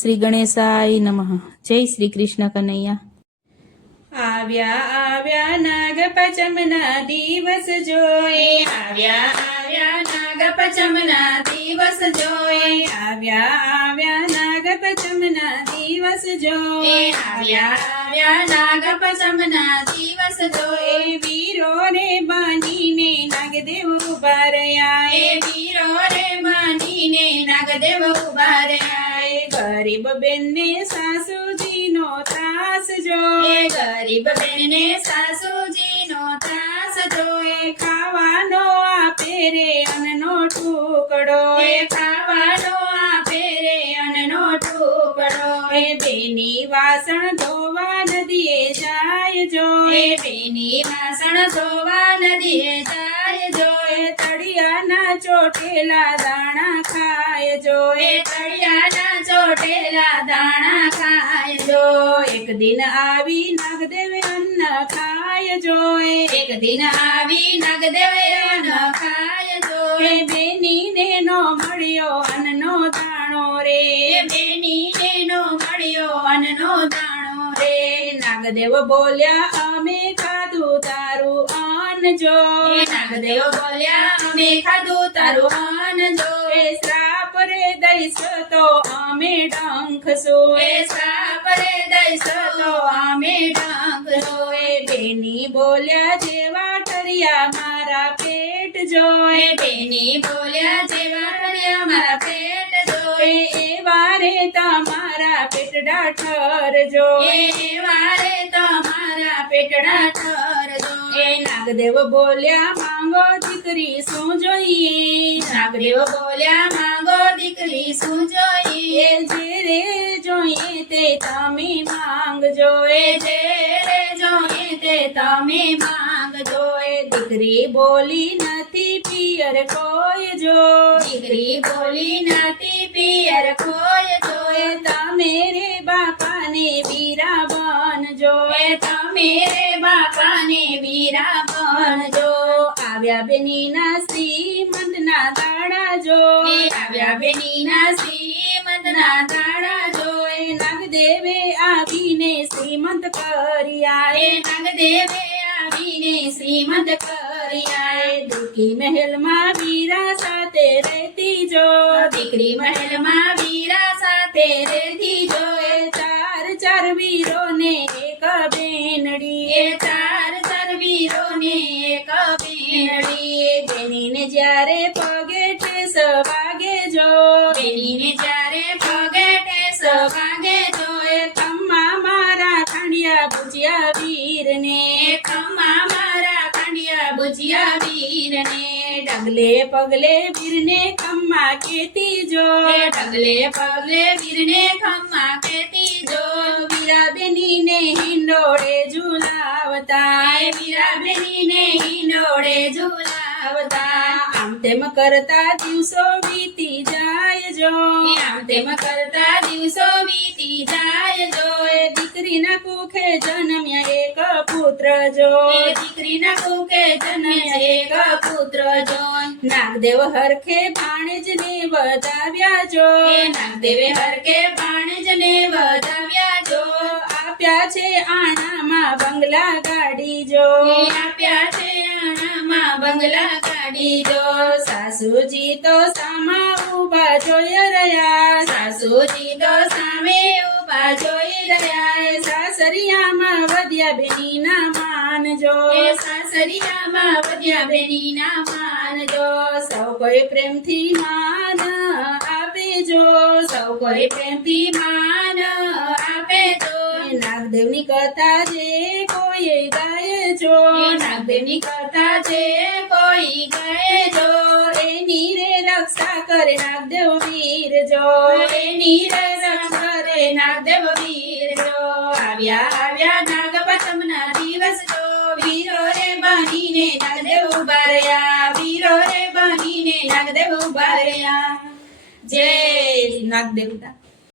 શ્રી ગણેશાય નમઃ. જય શ્રી કૃષ્ણ કનૈયા. આવ્યા આવ્યા નાગપંચમના દિવસ જોઈ, આવ્યા આવ્યા નાગપંચમના દિવસ જોઈ, આવ્યા આવ્યા નાગપંચમના દિવસ જોઈ, આવ્યા આવ્યા નાગપંચમના દિવસ જોઈ. વીરો રે બાંધીને નાગદેવ ઉભા રહ્યા, એ વીરો રે બાંધીને નાગદેવ ઉભા રહ્યા. ગરીબ બેનને સાસુજીનો ત્રાસ જોઈ, ગરીબ બેનને સાસુજીનો ત્રાસ જોઈ. ખાવાનો આપે રે અન્નનો ટુકડો, એ ખાવાનો આપે રે અન્નનો ટુકડો. એ બેની વાસણ ધોવા નદીએ જાય જો, એ બેની વાસણ ધોવા નદીએ જાય જો. એ તળિયાના ચોટેલા દાણા ખાય જો, એ તળિયાના ચોટેલા દાણા ખાય જો. એક દિન આવી નાગદેવે અન્ન ખાય જો, એક દિન આવી નાગદેવે અન્ન ખાય જો. એ બેનીને નો મળ્યો અન્નનો દાણો રે, બેનીને નો મળ્યો અન્નનો દાણો રે. નાગદેવ બોલ્યા અમે ખાધું તારું અન્ન જો, નાગદેવ બોલ્યા અમે ખાધું તારું અન્ન જો. એ શ્રાપ રે દઈશ તો અમે ડંખશું, એ શ્રાપ રે દઈશ તો અમે ડંખશું. એ બેની બોલ્યા જેવા ઠર્યા મારા પેટ જો, એ બેની બોલ્યા જેવા ઠર્યા મારા પેટ જો. એવા રે તમારા પેટડા ઠરજો, એવા રે તમારા પેટડા ઠરજો. એ નાગદેવ બોલ્યા માંગો દીકરી શું જોઈએ, નાગદેવ બોલ્યા માંગો દીકરી શું જોઈએ. જે રે જોઈએ તે તમે માંગજો, એ જે રે જોઈએ તે તમે માંગજો. એ દીકરી બોલી નથી પિયર કોઈ જો, દીકરી બોલી નથી પિયર કોઈ જો. એ તમે રે બાપાને વીરા બનજો, એ તમે રે બાપાને વીરા બનજો. આવ્યા બેનીના શ્રીમંતના દાડા જો, આવ્યા બેનીના શ્રીમંતના દાડા જો. એ નાગદેવે આવીને શ્રીમંત કર્યા, એ નાગદેવે આવીને શ્રીમંત કર્યા. એ દીકરી મહેલમાં વીરા સાથે રહેતી જો, દીકરી મહેલમાં વીરા સાથે રહેતી જો. એ ચાર ચાર વીરોને એક બેનડી, એ ચાર ચાર વીરોને એક બેનડી. બેનીને જ્યારે પગે ઠેસ વાગે જો, બેનીને જ્યારે પગે ઠેસ વાગે જો. એ ખમ્મા મારા ખાંડિયા ભુજિયા વીરને, ખમ્મા મારા ખાંડિયા ભુજિયા વીરને. ડગલે પગલે વીરને ખમ્મા કેતી જો, ડગલે પગલે વીરને ખમ્મા કેતી જો. વીરા બેનીને હિંડોળે ઝુલાવતા, વીરા બેનીને હિંડોળે ઝુલાવતા. આમ તેમ કરતા દિવસો વીતી જાય જો, આમ તેમ કરતા દિવસો વીતી જાય જો. એ દીકરીના કુખે જન્મ્યા એક પુત્ર જો, દીકરીના કુખે જન્મ્યા એક પુત્ર જો. નાગદેવ હરખે ભાણેજને વધાવ્યા જો, નાગદેવે હરખે ભાણેજને વધાવ્યા જો. આપ્યા છે આણામાં બંગલા ગાડી જો, આપ્યા છે આણામાં બંગલા ગાડી જો. સાસુજી તો સામા ઉભા જોઈ રહ્યા, સાસુજી તો સામે ઉભા જોઈ રહ્યા. સાસરિયામાં વધ્યા બેનીના માન જો, સાસરિયામાં વધ્યા બેનીના માન જો. સૌ કોઈ પ્રેમથી માન આપે જો, સૌ કોઈ પ્રેમથી માન આપે જો. નાગદેવની કથા જે કોઈ ગાય જો, નાગદેવની કથા જે કોઈ ગાય જો. એની રે રક્ષા કરે નાગદેવ વીર જો, એની રે રક્ષા કરે નાગદેવ વીર જો. આવ્યા આવ્યા નાગપંચમના દિવસ જો, વીરો રે બાંધીને નાગદેવ ઉભા રહ્યા, વીરો રે બાંધીને નાગદેવ ઉભા રહ્યા. જય નાગદેવતા.